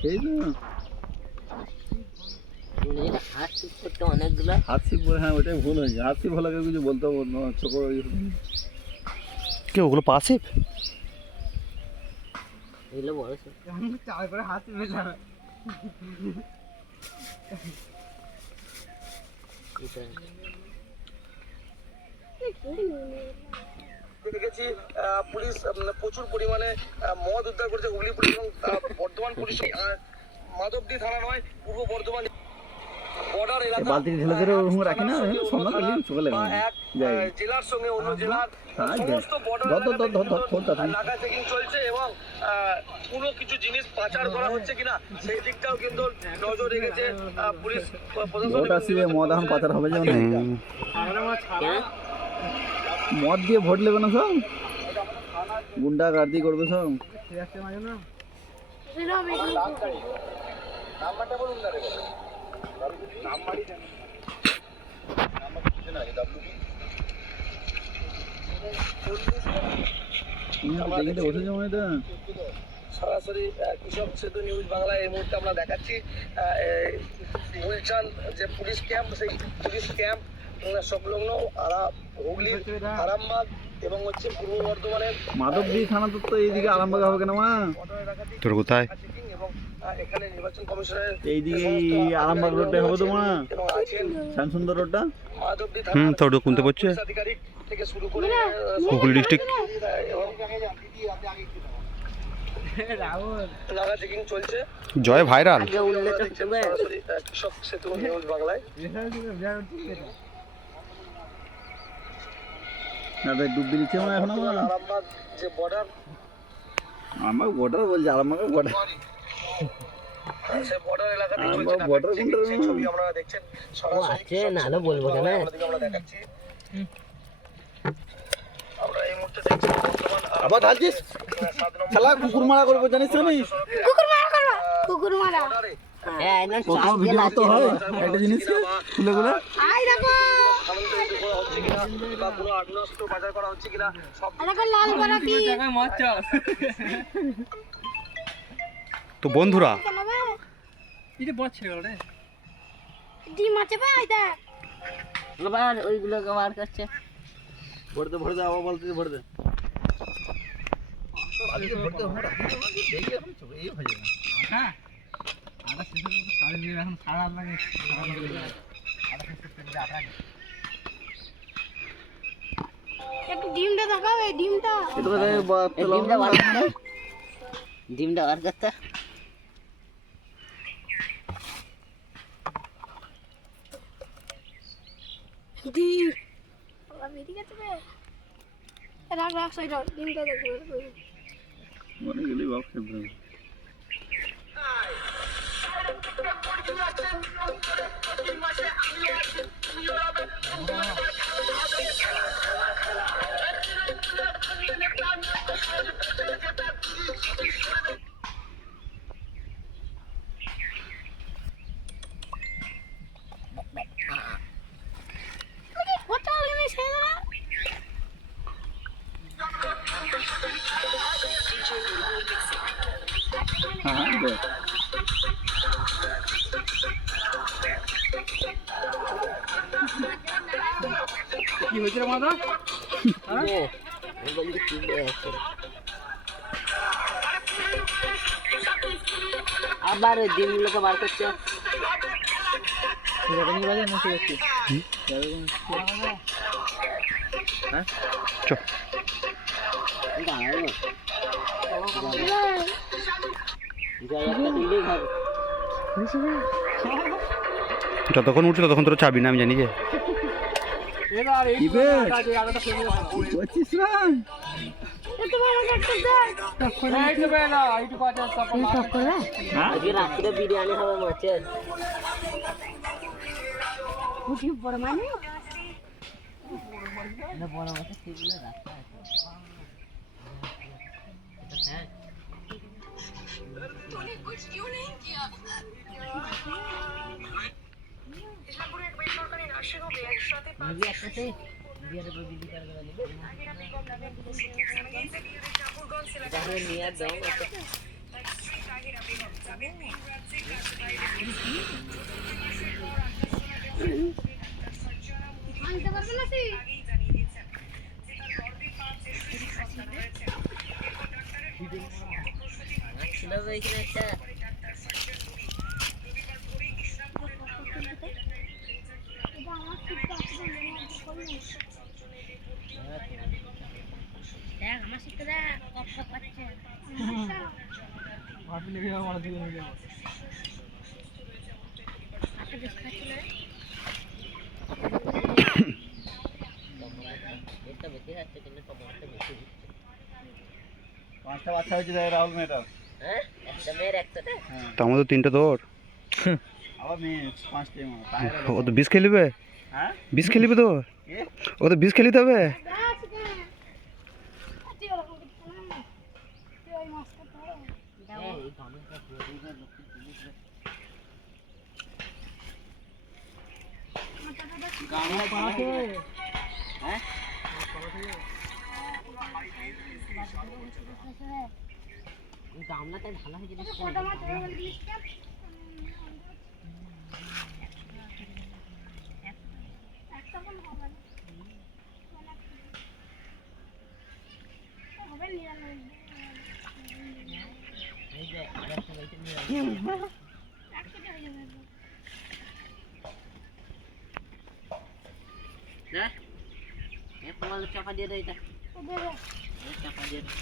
এই তো অনেকগুলো হাত ছিপ বলে, হ্যাঁ ওটাই ভুল হয়েছে। হাত ছিপ হলে কিছু বলতে পারবো না, ছোট কে ওগুলো পাসিভ? এগুলো বড় চার করে হাত মেলা দেখেছি পুলিশ প্রচুর পরিমাণে মদ উদ্ধার করেছে হুগলি পুলিশ এবং বর্ধমান পুলিশ। মাধবদী থানা নয়, পূর্ব বর্ধমান বর্ডার এলাকা বালতি ঢেলে ধরে ওরকম রাখি না, সন্ধ্যা করলে চলে যাবে। জেলার সঙ্গে অন্য জেলার সমস্ত বর্ডার নাকা চেকিং চলছে এবং কোনো কিছু জিনিস পাচার করা হচ্ছে কিনা সেই দিকটাও কিন্তু নজর রেখেছে পুলিশ প্রশাসন। মদ এখন পাচার হবে যেমন মদ দিয়ে ভোট নেবে না সব, গুন্ডা গার্দি করবে সব। নাম্বারটা বলুন না রে, নাম্বারই জানি সরাসরি কৃষক সেতু নিউজ বাংলায় এই মুহূর্তে আমরা দেখাচ্ছি মূলচাল যে পুলিশ ক্যাম্প, সেই পুলিশ ক্যাম্প সংলগ্ন হুগলি আরামবাগ এবং হচ্ছে পূর্ব বর্ধমানের মাধবদী থানা তো এইদিকে আরামবাগ হবে কেন মা? তোর কোথায়? এবং এখানে নির্বাচন কমিশনের এইদিকে আরামবাগ রোডটা হবে তো মা, শ্যামসুন্দর রোডটা। মাধবদী তোর কোনতে পড়ছে? আধিকারিক থেকে শুরু করে হুগলি ডিস্ট্রিক্ট নাগা চেকিং চলছে। জয় ভাইরাল। কৃষক সেতু নিউজ বাংলায় ডুবি দিচ্ছে মা এখন আমার। আরামবাগ যে বর্ডার, আমার বর্ডার বলছে, আরামবাগ বর্ডার, সেই বর্ডার এলাকাতে চলছে আরামবাগ বর্ডার কোনটা? সেই ছবি আপনারা দেখছেন সরাসরি নাহলে বলবো কেন আমরা দেখাচ্ছি। আমরা এই মুহূর্তে দেখছি বর্তমান আবার ঢালছিস শালা, কুকুর মারা করবো জানিস তো? নেই কুকুর মারা কত ভিডিও তো হয় একটা জিনিস খুলে খুলে। আই দেখো হচ্ছে কিনা বা কোনো আগ্নেয়াস্ত্র বাজার করা হচ্ছে কিনা সব দেখো লাল বড়া কি তো বন্ধুরা এটা বড় ছেলে গেল রে, ডিম আছে ভাই দেখ। আবার ওইগুলোকে বার করছে। ভরে দে আবার বলতে ভরে দে। হ্যাঁ আটা শেষ হলো তো সাড়ে দিয়ে এখন সাড়ে আট লাগে। একটু ডিমটা দেখাও, এই ডিমটা ডিমটা বার করতে ডিম বেরিয়ে গেছে রে। রাখ রাখ সাইড ডিমটা দেখো। মনে গেলি বাপ খেলতে কত লাগে সেটা হ্যাঁ দে। কি হয়েছে রে মাদা? আবার ওই ডিমগুলোকে বার করছে। চ যতক্ষণ উঠছে ততক্ষণ তোর চাবি না, আমি জানি যে করছিস না আজকে রাত্রে বিরিয়ানি হবে মাছের। বড় মানে বড় মাছের সেগুলো রাখা আছে। নিয়ে আনতে পারবে না তুই? ছিল ওইখানে একটা এটা আমার সিটটা আছে দেখ আমার সিটটা দেখ কপ কপ পাচ্ছে আপনি নেবে আমার দিকে নেবে আচ্ছা বেশ খাচ্ছিল এটা বেশি খাচ্ছে কিন্তু টমেটোটা বেশি দিচ্ছে। 5টা বাচ্চা হয়েছে দেখ রাহুল মেয়েটার। হ্যাঁ একটা মেয়ের একসাথে তো আমাদের 3টে তোর আবার মেয়ে 5টা মা ও তো 20 খেলিবে। হ্যাঁ 20 খেলিবে তো ও তো 20 খেলিতে হবে। গাছ কে তুই ওরকম কিছু না তুই ওই মাছটা তো এই গামলাটা পুরো দিয়ে লোককে জিনিস গামলা পাশে হ্যাঁ এই গামলাটাই ভালো হয়েছে দেখছি ছোট মাছ ধরে বলছিস কেন একটা কোন হবে না হবে নিরানব্বই এই যে আরেকটা বলছে নিয়ে একশো টাকা হয়ে যাবে হ্যাঁ এই তোমার চাপা দিয়ে দে এটা ও দেবে এই চাপা দিয়ে দে